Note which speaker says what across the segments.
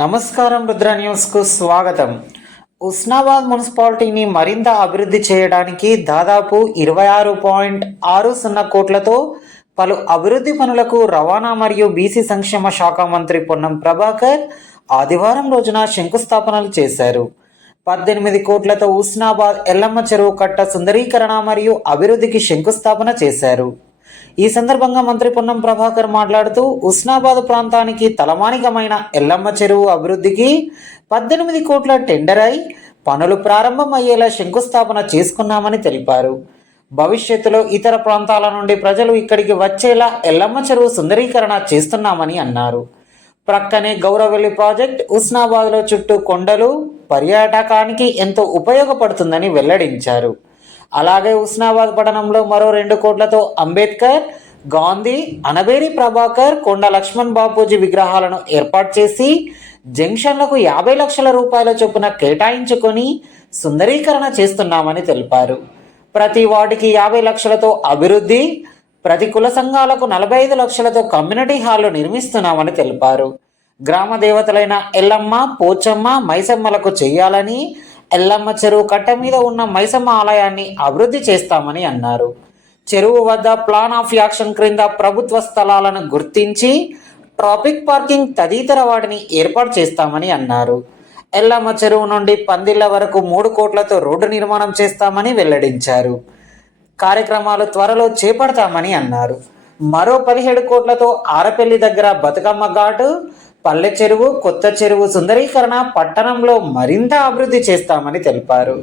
Speaker 1: నమస్కారం రుద్ర న్యూస్కు స్వాగతం. ఉస్నాబాద్ మున్సిపాలిటీని మరింత అభివృద్ధి చేయడానికి దాదాపు ఇరవై ఆరు పాయింట్ ఆరు సున్నా కోట్లతో పలు అభివృద్ధి పనులకు రవాణా మరియు బీసీ సంక్షేమ శాఖ మంత్రి పొన్నం ప్రభాకర్ ఆదివారం రోజున శంకుస్థాపనలు చేశారు. పద్దెనిమిది కోట్లతో ఉస్నాబాద్ ఎల్లమ్మ చెరువు కట్ట సుందరీకరణ మరియు అభివృద్ధికి శంకుస్థాపన చేశారు. ఈ సందర్భంగా మంత్రి పొన్నం ప్రభాకర్ మాట్లాడుతూ ఉస్నాబాద్ ప్రాంతానికి తలమానికమైన ఎల్లమ్మ చెరువు అభివృద్ధికి పద్దెనిమిది కోట్ల టెండర్ అయి పనులు ప్రారంభమయ్యేలా శంకుస్థాపన చేసుకున్నామని తెలిపారు. భవిష్యత్తులో ఇతర ప్రాంతాల నుండి ప్రజలు ఇక్కడికి వచ్చేలా ఎల్లమ్మ చెరువు సుందరీకరణ చేస్తున్నామని అన్నారు. ప్రక్కనే గౌరవెల్లి ప్రాజెక్ట్ ఉస్నాబాద్లో చుట్టూ కొండలు పర్యాటకానికి ఎంతో ఉపయోగపడుతుందని వెల్లడించారు. అలాగే ఉస్నాబాద్ పట్టణంలో మరో రెండు కోట్లతో అంబేద్కర్ గాంధీ అనబేరి ప్రభాకర్ కొండ లక్ష్మణ్ బాపూజీ విగ్రహాలను ఏర్పాటు చేసి జంక్షన్లకు యాభై లక్షల రూపాయల చొప్పున కేటాయించుకొని సుందరీకరణ చేస్తున్నామని తెలిపారు. ప్రతి వార్డుకి యాభై లక్షలతో అభివృద్ధి ప్రతి కుల సంఘాలకు నలభై ఐదు లక్షలతో కమ్యూనిటీ హాల్లు నిర్మిస్తున్నామని తెలిపారు. గ్రామ దేవతలైన ఎల్లమ్మ పోచమ్మ మైసమ్మలకు చేయాలని ఎల్లమ్మ చెరువు కట్ట మీద ఉన్న మైసమ్మ ఆలయాన్ని అభివృద్ధి చేస్తామని అన్నారు. చెరువు వద్ద ప్లాన్ ఆఫ్ యాక్షన్ క్రింద ప్రభుత్వ స్థలాలను గుర్తించి ట్రాఫిక్ పార్కింగ్ తదితర వాటిని ఏర్పాటు చేస్తామని అన్నారు. ఎల్లమ్మ చెరువు నుండి పందిళ్ళ వరకు మూడు కోట్లతో రోడ్డు నిర్మాణం చేస్తామని వెల్లడించారు. కార్యక్రమాలు త్వరలో చేపడతామని అన్నారు. మరో పదిహేడు కోట్లతో ఆరపల్లి దగ్గర బతుకమ్మ ఘాటు పల్లె చెరువు కొత్త చెరువు సుందరీకరణ పట్టణంలో మరింత అభివృద్ధి చేస్తామని తెలిపారు.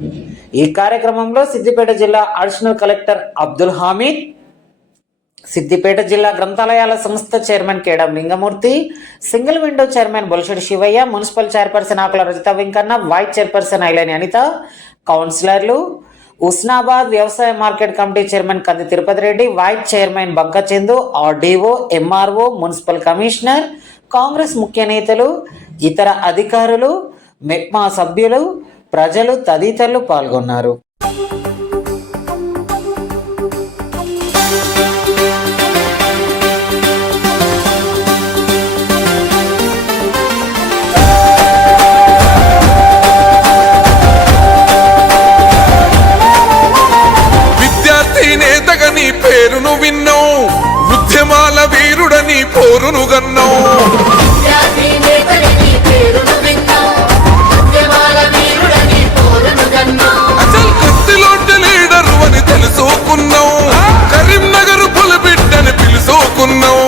Speaker 1: ఈ కార్యక్రమంలో సిద్దిపేట జిల్లా అడిషనల్ కలెక్టర్ అబ్దుల్ హామీద్ సిద్దిపేట జిల్లా గ్రంథాలయాల సంస్థ chairman Kedam Lingamurthy single window chairman Bolashetty Shivaiah municipal chairperson Akula Rajitha Venkanna vice chairperson Aileni Anitha కౌన్సిలర్లు ఉస్నాబాద్ వ్యవసాయ market committee chairman Kandi Tirupati Reddy vice chairman Bankachandu RDO MRO municipal commissioner Congress ముఖ్య నేతలు ఇతర అధికారులు మెప్మా సభ్యులు ప్రజలు తదితరులు పాల్గొన్నారు.
Speaker 2: పోరును
Speaker 3: గన్నాం
Speaker 2: అసలు కత్తిలోంటి లీడరు అని తెలుసుకున్నావు. కరీంనగర్ పులిబిడ్డని పిలుసుకున్నావు.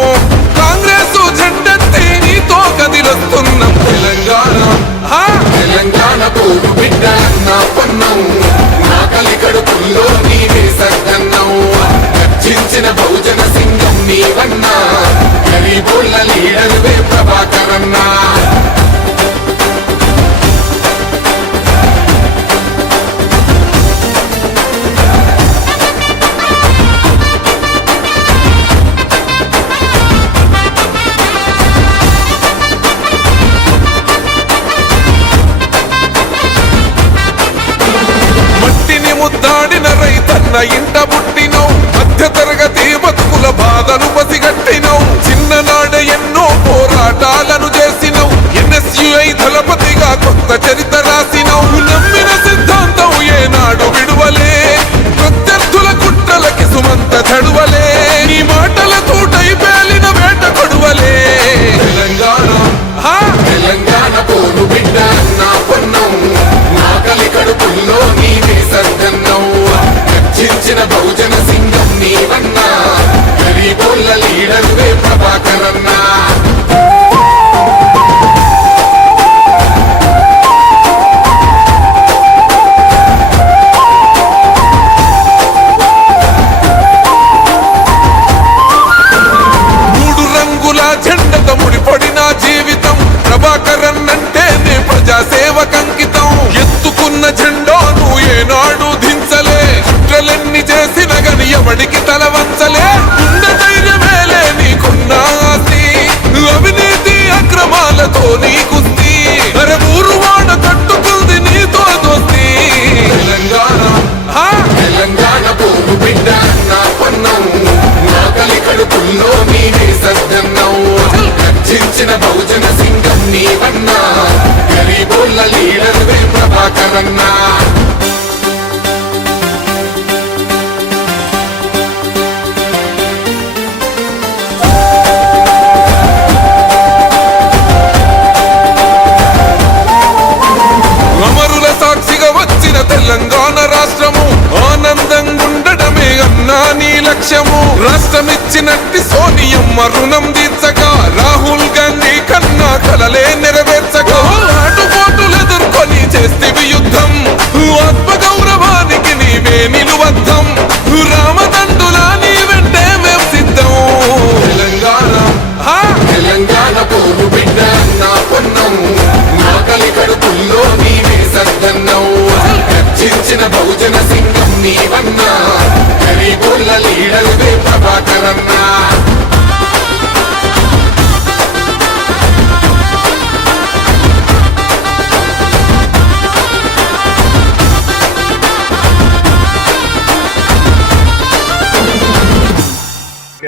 Speaker 2: రైతన్న ఇంట పుట్టినవు మధ్య తరగతి బతుకుల బాధను పసిగట్టినవు. చిన్ననాడ ఎన్నో పోరాటాలను చేసినవు ఎన్ఎస్యుఐ దళపతిగా కొత్త చరిత్ర రాసినవు.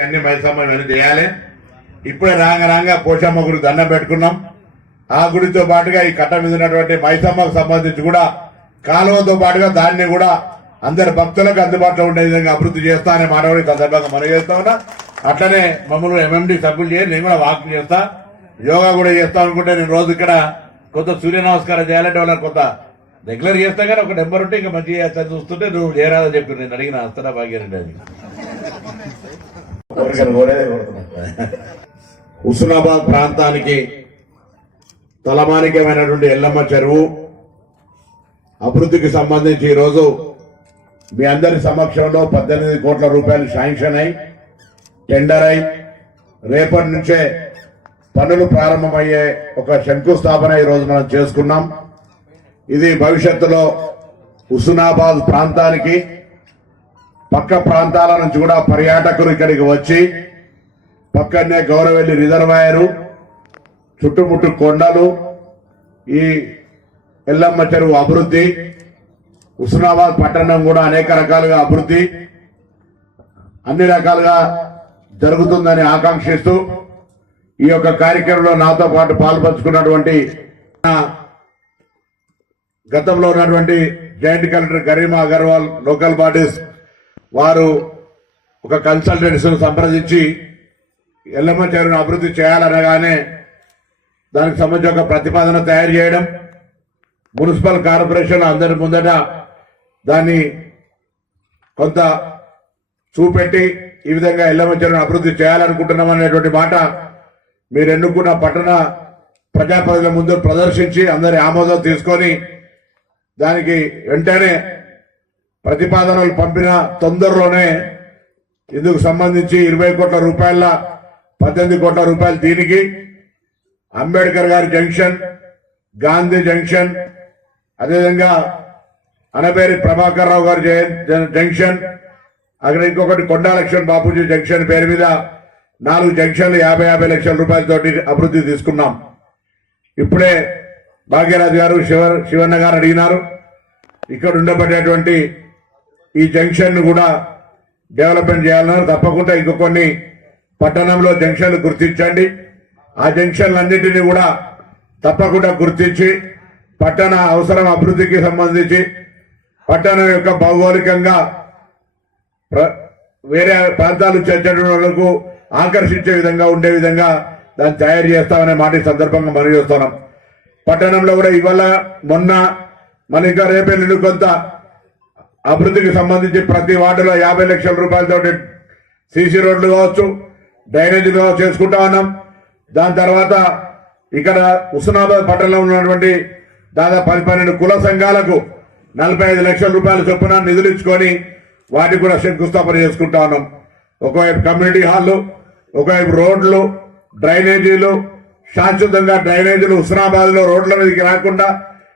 Speaker 4: అన్ని
Speaker 5: మైసమ్మ ఇవన్నీ చేయాలి. ఇప్పుడే రాంగ రాంగ పోషమ్మ గుడి దండం పెట్టుకున్నాం. ఆ గుడితో పాటుగా ఈ కట్ట మీద ఉన్నటువంటి మైసమ్మకు సంబంధించి కూడా కాలువతో పాటుగా దాన్ని కూడా అందరి భక్తులకు అందుబాటులో ఉండే విధంగా అభివృద్ధి చేస్తా అనే మాట కూడా ఈ సందర్భంగా మనం చేస్తా ఉన్నా. అట్లనే మమ్మల్ని ఎంఎండి సభ్యులు చేసి నేను కూడా వాకింగ్ చేస్తా. యోగా కూడా చేస్తా అనుకుంటే నేను రోజు ఇక్కడ కొంత సూర్య నమస్కారం చేయాలంటే వాళ్ళకి కొంత రెగ్యులర్ చేస్తా కానీ ఒక నెంబర్ ఉంటే ఇంకా మంచిగా చేస్తా చూస్తుంటే నువ్వు చేరాదని చెప్పి నేను అడిగిన అస్తనా భాగ్యారెడ్డి అది కోరికలు కోరేదే హుస్నాబాద్ ప్రాంతానికి తలమానికమైనటువంటి ఎల్లమ్మ చెరువు అభివృద్ధికి సంబంధించి ఈరోజు మీ అందరి సమక్షంలో పద్దెనిమిది కోట్ల రూపాయలు శాంక్షన్ అయి టెండర్ అయి రేపటి నుంచే పనులు ప్రారంభమయ్యే ఒక శంకుస్థాపన ఈరోజు మనం చేసుకున్నాం. ఇది భవిష్యత్తులో హుస్నాబాద్ ప్రాంతానికి పక్క ప్రాంతాల నుంచి కూడా పర్యాటకులు ఇక్కడికి వచ్చి పక్కనే గౌరవెల్లి రిజర్వాయరు చుట్టుముట్టు కొండలు ఈ ఎల్లమ్మ చెరువు అభివృద్ధి హుస్నాబాద్ పట్టణం కూడా అనేక రకాలుగా అభివృద్ధి అన్ని రకాలుగా జరుగుతుందని ఆకాంక్షిస్తూ ఈ యొక్క కార్యక్రమంలో నాతో పాటు పాల్పంచుకున్నటువంటి గతంలో ఉన్నటువంటి joint collector Garima Agarwal local bodies వారు ఒక కన్సల్టెంట్స్ను సంప్రదించి ఎల్లమ్మ చెరువును అభివృద్ధి చేయాలనగానే దానికి సంబంధించి ఒక ప్రతిపాదన తయారు చేయడం మున్సిపల్ కార్పొరేషన్ అందరి ముందట దాన్ని కొంత చూపెట్టి ఈ విధంగా ఎల్లమ్మ చెరువును అభివృద్ధి చేయాలనుకుంటున్నాం అనేటువంటి మాట మీరు ఎన్నుకున్న పట్టణ ప్రజాప్రతినిధుల ముందు ప్రదర్శించి అందరి ఆమోదం తీసుకొని దానికి వెంటనే ప్రతిపాదనలు పంపిన తొందరలోనే ఇందుకు సంబంధించి ఇరవై కోట్ల రూపాయల పద్దెనిమిది కోట్ల రూపాయలు దీనికి. అంబేద్కర్ గారి జంక్షన్ గాంధీ జంక్షన్ అదేవిధంగా అనబేరి ప్రభాకర్ రావు గారి జయ- జంక్షన్ అక్కడ ఇంకొకటి కొండాలక్ష్మణ్ బాపూజీ జంక్షన్ పేరు మీద నాలుగు జంక్షన్లు యాభై యాభై లక్షల రూపాయలతో అభివృద్ధి తీసుకున్నాం. ఇప్పుడే భాగ్యరాజు గారు శివ శివన్న గారు అడిగినారు. ఇక్కడ ఉండబడేటువంటి ఈ జంక్షన్ను కూడా డెవలప్మెంట్ చేయాలన్నారు. తప్పకుండా ఇంక కొన్ని పట్టణంలో జంక్షన్లు గుర్తించండి. ఆ జంక్షన్లన్నింటినీ కూడా తప్పకుండా గుర్తించి పట్టణ అవసరం అభివృద్ధికి సంబంధించి పట్టణం యొక్క భౌగోళికంగా వేరే ప్రాంతాల నుంచి ఆకర్షించే విధంగా ఉండే విధంగా దాన్ని తయారు చేస్తామనే మాట సందర్భంగా మనం చేస్తున్నాం. పట్టణంలో కూడా ఇవాళ మొన్న మన ఇంకా రేపెల్లుండి కొంత అభివృద్ధికి సంబంధించి ప్రతి వార్డులో యాభై లక్షల రూపాయలతో సీసీ రోడ్లు కావచ్చు డ్రైనేజీలు కావచ్చు చేసుకుంటా ఉన్నాం. దాని తర్వాత ఇక్కడ హుస్నాబాద్ పట్టణంలో ఉన్నటువంటి దాదాపు పది పన్నెండు కుల సంఘాలకు నలభై ఐదు లక్షల రూపాయల చొప్పున నిధులు ఇచ్చుకొని వాటికి కూడా శంకుస్థాపన చేసుకుంటా ఉన్నాం. ఒకవైపు కమ్యూనిటీ హాల్లు ఒకవైపు రోడ్లు డ్రైనేజీలు శాశ్వతంగా డ్రైనేజీలు హుస్నాబాద్లో రోడ్ల మీదకి రాకుండా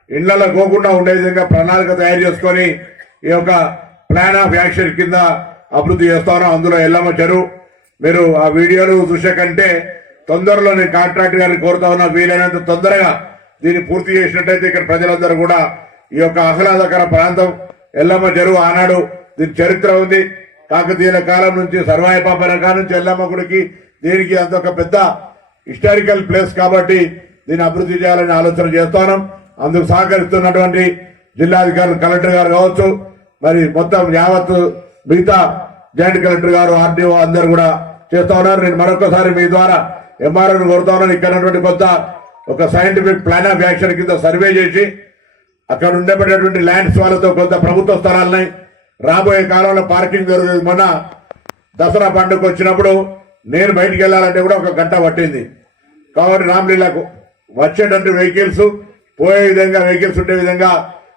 Speaker 5: ఇళ్ళలో పోకుండా ఉండే విధంగా ప్రణాళిక తయారు చేసుకొని ఈ యొక్క ప్లాన్ ఆఫ్ యాక్షన్ కింద అభివృద్ధి చేస్తాను. అందులో ఎల్లమ్మ చెరువు మీరు ఆ వీడియోలు చూసే కంటే తొందరలో నేను కాంట్రాక్ట్ గారిని కోరుతా ఉన్నా వీలైనంత తొందరగా దీన్ని పూర్తి చేసినట్టయితే ఇక్కడ ప్రజలందరూ కూడా ఈ యొక్క ఆహ్లాదకర ప్రాంతం ఎల్లమ్మ చెరువు ఆనాడు దీని చరిత్ర ఉంది. కాకతీయుల కాలం నుంచి సర్వాయ పాపన నుంచి ఎల్లమ్మ గుడికి దీనికి అంత ఒక పెద్ద హిస్టారికల్ ప్లేస్ కాబట్టి దీన్ని అభివృద్ధి చేయాలని ఆలోచన చేస్తాను. అందుకు సహకరిస్తున్నటువంటి జిల్లాధికారులు కలెక్టర్ గారు కావచ్చు మరి మొత్తం యావత్ మిగతా జాయింట్ కలెక్టర్ గారు ఆర్డీఓ అందరు కూడా చేస్తా ఉన్నారు. నేను మరొకసారి మీ ద్వారా ఎంఆర్ఓని కోరుతా ఉన్నాను. ఇక్కడ ఉన్నటువంటి కొంత ఒక సైంటిఫిక్ ప్లాన్ ఆఫ్ యాక్షన్ కింద సర్వే చేసి అక్కడ ఉండబడేటువంటి ల్యాండ్స్ వాళ్ళతో కొంత ప్రభుత్వ స్థలాలని రాబోయే కాలంలో పార్కింగ్ జరుగుతుంది. మొన్న దసరా పండుగ వచ్చినప్పుడు నేను బయటికి వెళ్ళాలంటే కూడా ఒక గంట పట్టింది. కాబట్టి రామ్లీలకు వచ్చేటువంటి వెహికల్స్ పోయే విధంగా వెహికల్స్ ఉండే విధంగా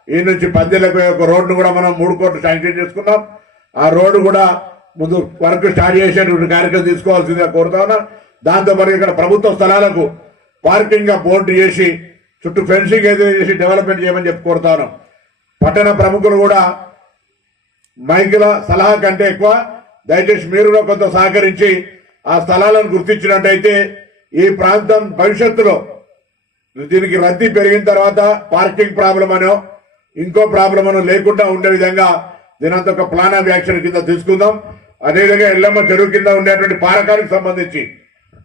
Speaker 5: ఈ నుంచి పందిలకు ఒక రోడ్డు కూడా మనం మూడు కోట్లు శాంక్షన్ చేసుకున్నాం. ఆ రోడ్డు కూడా ముందు వర్క్ స్టార్ట్ చేసేటువంటి కార్యక్రమం తీసుకోవాల్సిందిగా కోరుతా ఉన్నా. దాంతో మరి ఇక్కడ ప్రభుత్వ స్థలాలకు పార్కింగ్గా బోర్డు చేసి చుట్టూ ఫెన్సింగ్ ఏదో చేసి డెవలప్మెంట్ చేయమని చెప్పి కోరుతా ఉన్నాం. పట్టణ ప్రముఖులు కూడా మైకుల సలహా కంటే ఎక్కువ. దయచేసి మీరు కూడా కొంత సహకరించి ఆ స్థలాలను గుర్తించినట్టయితే ఈ ప్రాంతం భవిష్యత్తులో దీనికి రద్దీ పెరిగిన తర్వాత పార్కింగ్ ప్రాబ్లం అనో ఇంకో ప్రాబ్లం లేకుండా ఉండే విధంగా దీనంత ఒక ప్లాన్ ఆఫ్ యాక్షన్ కింద తీసుకుందాం. అదేవిధంగా ఎల్లమ్మ చెరువు కింద ఉండేటువంటి పారకానికి సంబంధించి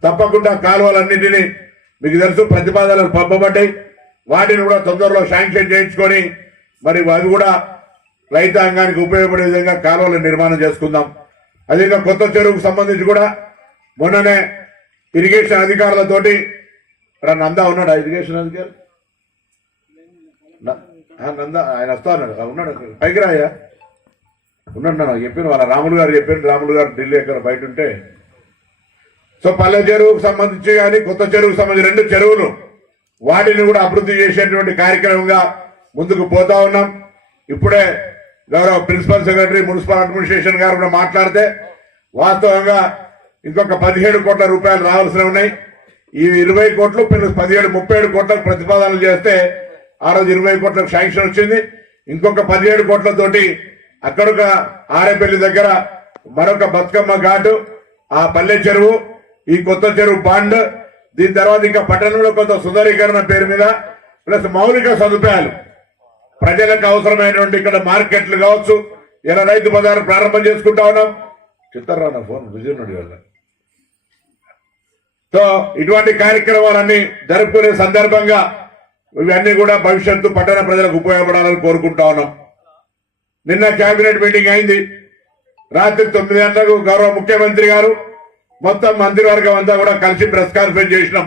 Speaker 5: తప్పకుండా కాలువలన్నింటినీ మీకు తెలుసు ప్రతిపాదనలు పంపబడ్డాయి. వాటిని కూడా తొందరలో శాంక్షన్ చేయించుకొని మరి అవి కూడా రైతాంగానికి ఉపయోగపడే విధంగా కాలువల నిర్మాణం చేసుకుందాం. అదేవిధంగా కొత్త చెరువుకు సంబంధించి కూడా మొన్ననే ఇరిగేషన్ అధికారులతోటి నందా ఉన్నాడు ఇరిగేషన్ అధికారి? నందా ఆయన వస్తా ఉన్నాడు ఉన్నాడు? పైకి రాయా ఉన్నాడు నాకు చెప్పాను వాళ్ళ రాములు గారు చెప్పాను రాములు గారు ఢిల్లీ ఎక్కడ బయట ఉంటే. సో పల్లె చెరువుకు సంబంధించి కానీ కొత్త చెరువుకు సంబంధించి రెండు చెరువులు. వాటిని కూడా అభివృద్ధి చేసేటువంటి కార్యక్రమంగా ముందుకు పోతా ఉన్నాం. ఇప్పుడే గౌరవ ప్రిన్సిపల్ సెక్రటరీ మున్సిపల్ అడ్మినిస్ట్రేషన్ గారు కూడా మాట్లాడితే వాస్తవంగా ఇంకొక పదిహేడు కోట్ల రూపాయలు రావాల్సిన ఉన్నాయి. ఈ ఇరవై కోట్లు పిల్లలు పదిహేడు ముప్పై ఏడు కోట్లకు ప్రతిపాదనలు చేస్తే ఆ రోజు ఇరవై కోట్లకు శాంక్షన్ వచ్చింది. ఇంకొక పదిహేడు కోట్లతోటి అక్కడొక ఆరేపల్లి దగ్గర మరొక బతుకమ్మ ఘాటు ఆ పల్లె చెరువు ఈ కొత్త చెరువు బాండ్ దీని తర్వాత ఇంకా పట్టణంలో కొంత సుందరీకరణ పేరు మీద ప్లస్ మౌలిక సదుపాయాలు. ప్రజలకు అవసరమైనటువంటి ఇక్కడ మార్కెట్లు కావచ్చు ఇలా రైతు బజారు ప్రారంభం చేసుకుంటా ఉన్నాం. చిత్తరా నా ఫోన్ బిజీ ఉన్నాడు సో ఇటువంటి కార్యక్రమాలన్నీ జరుపుకునే సందర్భంగా ఇవన్నీ కూడా భవిష్యత్తు పట్టణ ప్రజలకు ఉపయోగపడాలని కోరుకుంటా ఉన్నాం. నిన్న కేబినెట్ మీటింగ్ అయింది. రాత్రి తొమ్మిది గంటలకు గౌరవ ముఖ్యమంత్రి గారు మొత్తం మంత్రివర్గం అంతా కూడా కలిసి ప్రెస్ కాన్ఫరెన్స్ చేసినాం.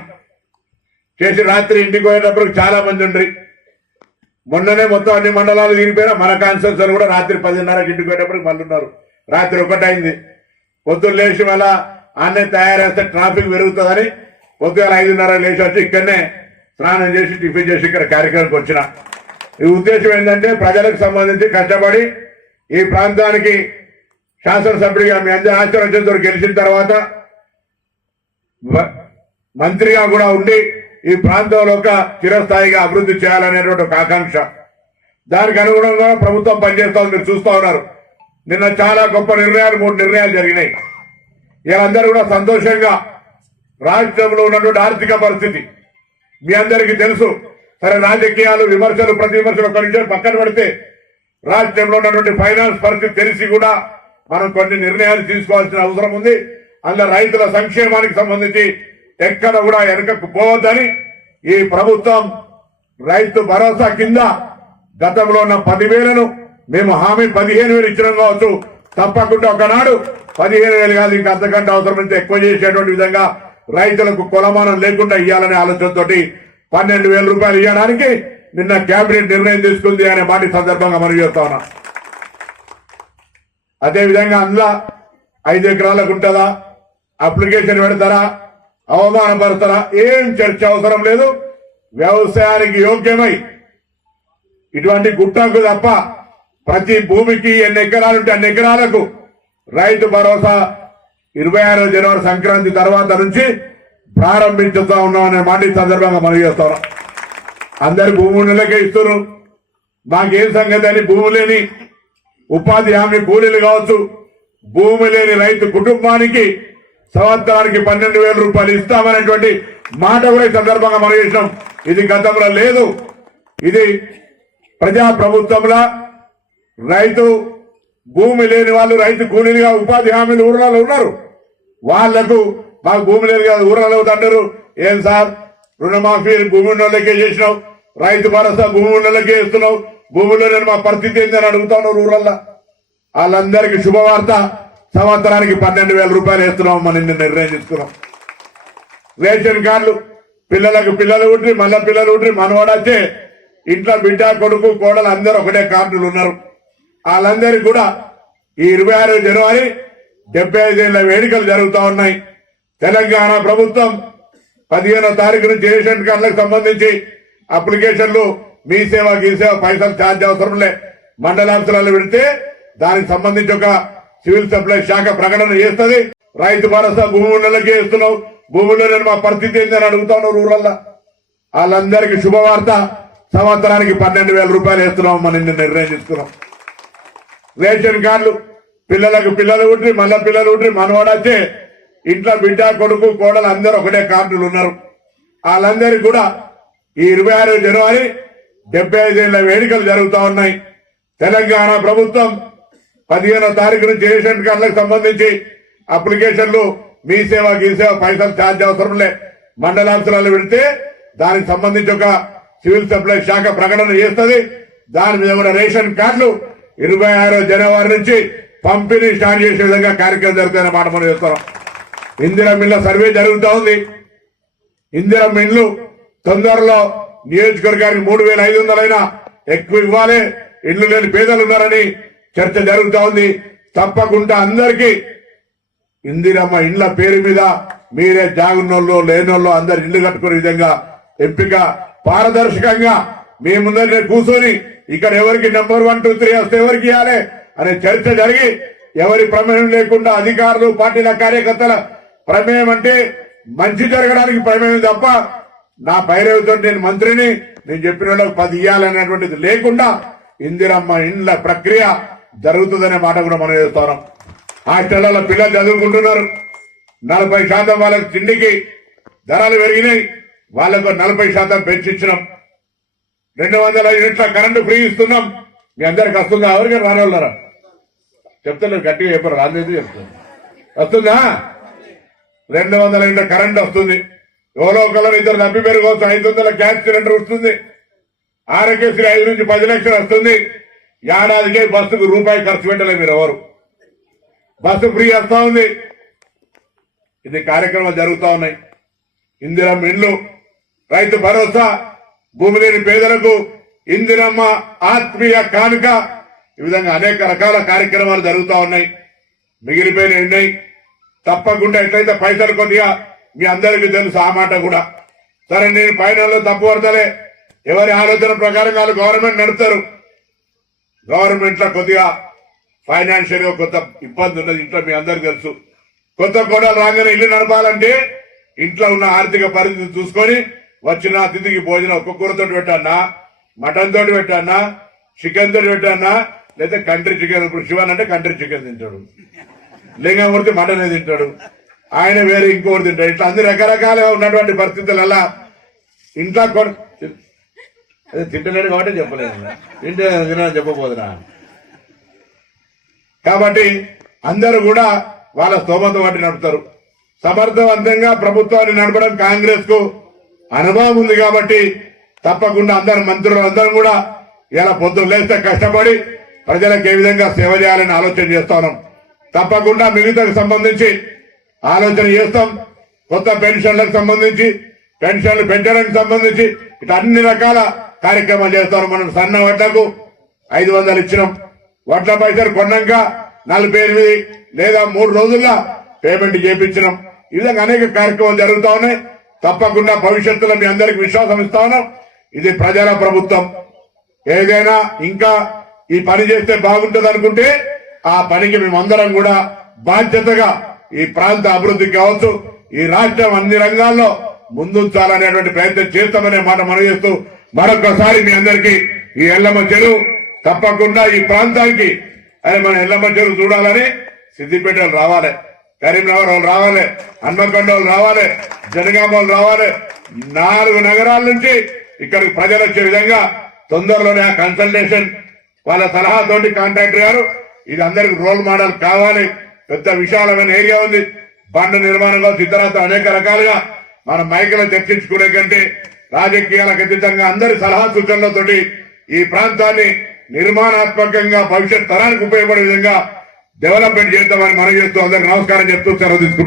Speaker 5: చేసి రాత్రి ఇంటికి పోయేటప్పుడు చాలా మంది ఉండ్రి. మొన్ననే మొత్తం అన్ని మండలాలు తిరిగిపోయినా మన కాన్సెన్స్ కూడా రాత్రి పదిన్నరకి ఇంటికి పోయేటప్పటికి మళ్ళీ ఉన్నారు. రాత్రి ఒకటైంది పొద్దున్న లేచి మళ్ళా ఆన్నే తయారేస్తే ట్రాఫిక్ పెరుగుతుందని పొద్దున్న ఐదున్నర లేచి వచ్చి ఇక్కడనే స్నానం చేసి టిఫిన్ చేసి ఇక్కడ కార్యక్రమానికి వచ్చిన. ఈ ఉద్దేశం ఏంటంటే ప్రజలకు సంబంధించి కష్టపడి ఈ ప్రాంతానికి శాసనసభ్యుడిగా మీ అందరి ఆశ్చర్యంతో గెలిచిన తర్వాత మంత్రిగా కూడా ఉండి ఈ ప్రాంతంలో ఒక చిరస్థాయిగా అభివృద్ధి చేయాలనేటువంటి ఒక ఆకాంక్ష. దానికి అనుగుణంగా ప్రభుత్వం పనిచేస్తోంది మీరు చూస్తూ ఉన్నారు. నిన్న చాలా గొప్ప నిర్ణయాలు మూడు నిర్ణయాలు జరిగినాయి. వీళ్ళందరూ కూడా సంతోషంగా రాష్ట్రంలో ఉన్నటువంటి ఆర్థిక పరిస్థితి మీ అందరికీ తెలుసు. సరే రాజకీయాలు విమర్శలు ప్రతి విమర్శలు ఒక నిమిషం పక్కన పెడితే రాష్ట్రంలో ఉన్నటువంటి ఫైనాన్స్ పరిస్థితి తెలిసి కూడా మనం కొన్ని నిర్ణయాలు తీసుకోవాల్సిన అవసరం ఉంది. అందులో రైతుల సంక్షేమానికి సంబంధించి ఎక్కడ కూడా వెనకకు పోవద్దని ఈ ప్రభుత్వం రైతు భరోసా కింద గతంలో ఉన్న పదివేలను మేము హామీ పదిహేను వేలు ఇచ్చినాం కావచ్చు. తప్పకుండా ఒకనాడు పదిహేను వేలు కాదు ఇంకా అంతకంటే అవసరమైతే ఎక్కువ చేసేటువంటి విధంగా రైతులకు కొలమానం లేకుండా ఇవ్వాలనే ఆలోచనతోటి పన్నెండు వేల రూపాయలు ఇవ్వడానికి నిన్న కేబినెట్ నిర్ణయం తీసుకుంది అనే మాట సందర్భంగా మనం చేస్తా ఉన్నా. అదేవిధంగా అందులో ఐదు ఎకరాలకు ఉంటుందా? అప్లికేషన్ పెడతారా? అవమానపడతారా ఏం చర్చ అవసరం లేదు. వ్యవసాయానికి యోగ్యమై ఇటువంటి గుట్టకు తప్ప ప్రతి భూమికి ఎన్ని ఎకరాలు ఉంటే అన్ని ఎకరాలకు రైతు భరోసా ఇరవై ఆరో జనవరి సంక్రాంతి తర్వాత నుంచి ప్రారంభించుతా ఉన్నాం అనే మాట ఈ సందర్భంగా మనం చేస్తాం అందరి భూములకే ఇస్తున్నారు. మాకేం సంగతి అని భూమి లేని ఉపాధి హామీ కూలీలు కావచ్చు. భూమి లేని రైతు కుటుంబానికి సంవత్సరానికి పన్నెండు వేల రూపాయలు ఇస్తామనేటువంటి మాట కూడా ఈ సందర్భంగా మనం చేసినాం. ఇది గతంలో లేదు. ఇది ప్రజా ప్రభుత్వంలో రైతు భూమి లేని వాళ్ళు రైతు కూలీలుగా ఉపాధి హామీలు ఊర్లలో ఉన్నారు. వాళ్ళకు మాకు భూమి లేదు కాదు ఊర్లలో అంటారు ఏం సార్? రుణమాఫీ భూమి ఉన్నోళ్ళకే చేసినావు. రైతు భరోసా భూమి ఉన్నోళ్ళకే ఇస్తున్నావు భూమిలో నేను మా పరిస్థితి ఏందని అడుగుతా ఉన్నారు ఊరల్లా వాళ్ళందరికీ శుభవార్త. సంవత్సరానికి పన్నెండు వేల రూపాయలు వేస్తున్నాం మనం నిన్న నిర్ణయం తీసుకున్నాం. రేషన్ కార్డులు పిల్లలకు పిల్లలు ఉంటే మళ్ళా పిల్లలు ఉంటే మనవాడచ్చే ఇంట్లో బిడ్డ కొడుకు కోడలు అందరూ ఒకటే కార్డులు ఉన్నారు. వాళ్ళందరికీ కూడా ఈ ఇరవై ఆరు జనవరి డెబ్బై ఐదేళ్ళ వేడుకలు జరుగుతూ ఉన్నాయి. తెలంగాణ ప్రభుత్వం పదిహేనో తారీఖు నుంచి రేషన్ కార్డులకు సంబంధించి అప్లికేషన్లు మీ సేవ గీసేవ పైసలు ఛార్జ్ అవసరం లే. మండలాంశాలలో పెడితే దానికి సంబంధించి ఒక సివిల్ సప్లై శాఖ ప్రకటన చేస్తుంది. రైతు భరోసా భూమి ఉన్నోళ్ళకే ఇస్తున్నావు భూముల్లో నేను మా పరిస్థితి ఏందని అడుగుతాను ఉన్నారు వాళ్ళందరికీ శుభవార్త. సంవత్సరానికి పన్నెండు వేల రూపాయలు వేస్తున్నాం మనం నిన్న నిర్ణయం తీసుకున్నాం. రేషన్ కార్డులు. పిల్లలకు పిల్లలు ఉంటే మళ్ళా పిల్లలు ఉంటే మనవాడచ్చే ఇంట్లో బిడ్డ కొడుకు కోడలు అందరూ ఒకటే కార్డులు ఉన్నారు. వాళ్ళందరికీ కూడా ఈ ఇరవై ఆరు జనవరి డెబ్బై ఐదేళ్ళ వేడుకలు జరుగుతూ ఉన్నాయి. తెలంగాణ ప్రభుత్వం పదిహేనో తారీఖు నుంచి రేషన్ కార్డులకు సంబంధించి అప్లికేషన్లు మీ సేవ గీసేవ పైసలు ఛార్జ్ అవసరం లే. మండలాంశాలలో పెడితే దానికి సంబంధించి ఒక సివిల్ సప్లై శాఖ ప్రకటన చేస్తుంది. దాని మీద కూడా రేషన్ కార్డులు ఇరవై ఆరో జనవరి నుంచి పంపిణీ స్టార్ట్ చేసే విధంగా కార్యక్రమం జరుగుతున్న మాట మనం చెప్తున్నాం. ఇందిరా మిల్ల సర్వే జరుగుతూ ఉంది. ఇందిరా మిల్లు తొందరలో నియోజకవర్గానికి మూడు వేల ఐదు వందలైనా ఎక్కువ ఇవ్వాలి. ఇల్లు లేని పేదలు ఉన్నారని చర్చ జరుగుతూ ఉంది. తప్పకుండా అందరికీ ఇందిరమ్మ ఇండ్ల పేరు మీద మీరే జాగున్నోళ్ళు లేనోళ్ళు అందరు ఇల్లు కట్టుకునే విధంగా ఎంపిక పారదర్శకంగా మీ ముందరే కూర్చొని ఇక్కడ ఎవరికి నెంబర్ వన్ టూ త్రీ వస్తే ఎవరికి ఇవ్వాలి అనే చర్చ జరిగి ఎవరి ప్రమేయం లేకుండా అధికారులు పార్టీల కార్యకర్తల ప్రమేయం అంటే మంచి జరగడానికి ప్రమేయం తప్ప నా పైరవితో నేను మంత్రిని నేను చెప్పిన వాళ్ళకి పది ఇవ్వాలనేటువంటిది లేకుండా ఇందిరమ్మ ఇండ్ల ప్రక్రియ జరుగుతుందనే మాట కూడా మనం చేస్తున్నాం హాస్టళ్ళలో పిల్లలు చదువుకుంటున్నారు. నలభై శాతం వాళ్ళకి తిండికి ధరలు పెరిగినాయి. వాళ్ళకు నలభై శాతం పెంచిచ్చినాం రెండు వందల యూనిట్ల కరెంటు ఫ్రీ ఇస్తున్నాం. మీ అందరికి వస్తుందా? ఎవరికి రానోళ్ళరా చెప్తలేరు గట్టిగా చెప్పరు రాలేదు చెప్తారు వస్తుందా? రెండు వందల యూనిట్ల కరెంట్ వస్తుంది. ఎవరో ఒకరు ఇద్దరు నబ్బి పెరుగువచ్చు ఐదు వందల గ్యాస్ సిలిండర్ వస్తుంది. ఆరోగ్యశ్రీ ఐదు నుంచి పది లక్షలు వస్తుంది. ఏడాదికే బస్సుకు రూపాయి ఖర్చు పెట్టలేదు మీరు ఎవరు. బస్సు ఫ్రీ వస్తా ఉంది. ఇది కార్యక్రమాలు జరుగుతూ ఉన్నాయి. ఇందిరమ్మ ఇండ్లు రైతు భరోసా భూమి లేని పేదలకు ఇందిరమ్మ ఆత్మీయ కానుక. ఈ విధంగా అనేక రకాల కార్యక్రమాలు జరుగుతూ ఉన్నాయి. మిగిలిపోయిన ఉన్నాయి తప్పకుండా ఎట్లయితే పైసలు కొద్దిగా మీ అందరికీ తెలుసు ఆ మాట కూడా. సరే నేను పైన తప్పు పడతలే. ఎవరి ఆలోచన ప్రకారం వాళ్ళు గవర్నమెంట్ నడుపుతారు. గవర్నమెంట్లో కొద్దిగా ఫైనాన్షియల్గా కొంత ఇబ్బంది ఉన్నది. ఇంట్లో మీ అందరికి తెలుసు. కొత్త కూడా రాగానే ఇల్లు నడపాలంటే ఇంట్లో ఉన్న ఆర్థిక పరిస్థితి చూసుకొని వచ్చిన అతిథికి భోజనం ఒక్క కూరతో పెట్టానా మటన్ తోటి పెట్టానా చికెన్ తోటి పెట్టానా లేదా కంట్రీ చికెన్. ఇప్పుడు శివన్ అంటే కంట్రీ చికెన్ తింటాడు. లింగమూర్తి మటన్ తింటాడు. ఆయన వేరే ఇంకోటి తింటాడు. ఇట్లా అన్ని రకరకాలుగా ఉన్నటువంటి పరిస్థితులలో ఇంట్లో కొన- అదే తింటలేడు కాబట్టి చెప్పలేదు. తింటే తినని చెప్పబోదునా కాబట్టి అందరూ కూడా వాళ్ళ స్తోమత వాటి నడుపుతారు. సమర్థవంతంగా ప్రభుత్వాన్ని నడపడం కాంగ్రెస్కు అనుభవం ఉంది కాబట్టి తప్పకుండా అందరు మంత్రులు అందరం కూడా ఇలా పొద్దున్న లేస్తే కష్టపడి ప్రజలకు ఏ విధంగా సేవ చేయాలని ఆలోచన చేస్తాను తప్పకుండా మిగతాకు సంబంధించి ఆలోచన చేస్తాం. కొత్త పెన్షన్లకు సంబంధించి పెన్షన్లు పెంచడానికి సంబంధించి ఇటు అన్ని రకాల కార్యక్రమాలు చేస్తాం మనం సన్న వడ్లకు ఐదు వందలు ఇచ్చినాం. వడ్ల పైసలు కొన్నాక నలభై ఎనిమిది లేదా మూడు రోజుల్లో పేమెంట్ చేపించినాం. ఈ విధంగా అనేక కార్యక్రమాలు జరుగుతా ఉన్నాయి. తప్పకుండా భవిష్యత్తులో మీ అందరికి విశ్వాసం ఇస్తాను ఇది ప్రజల ప్రభుత్వం. ఏదైనా ఇంకా ఈ పని చేస్తే బాగుంటుంది అనుకుంటే ఆ పనికి మేమందరం కూడా బాధ్యతగా ఈ ప్రాంత అభివృద్ధి కావచ్చు ఈ రాష్ట్రం అన్ని రంగాల్లో ముందుంచాలనేటువంటి ప్రయత్నం చేస్తామనే మాట మనం చేస్తూ మరొకసారి మీ అందరికీ ఈ ఎల్లమ్మ చెరువు తప్పకుండా ఈ ప్రాంతానికి అదే మన ఎల్లమ్మ చెరువు చూడాలని సిద్దిపేటలు రావాలి. కరీంనగర్ వాళ్ళు రావాలి హన్మకొండ వాళ్ళు రావాలి జనగామ వాళ్ళు రావాలి. నాలుగు నగరాల నుంచి ఇక్కడికి ప్రజలు వచ్చే విధంగా తొందరలోనే ఆ కన్సల్టేషన్ వాళ్ళ సలహాతోటి కాంట్రాక్టర్ గారు ఇది అందరికి రోల్ మోడల్ కావాలి. పెద్ద విశాలమైన ఏరియా ఉంది. బండ నిర్మాణం కావచ్చు ఇతరత్ర అనేక రకాలుగా మన మైకులు చర్చించుకునే కంటే రాజకీయాలకు అతీతంగా అందరి సలహా సూచనలతోటి ఈ ప్రాంతాన్ని నిర్మాణాత్మకంగా భవిష్యత్ తరానికి ఉపయోగపడే విధంగా డెవలప్మెంట్ చేద్దామని మనం చేస్తూ అందరికి నమస్కారం చెప్తూ సెలవు తీసుకుంటాం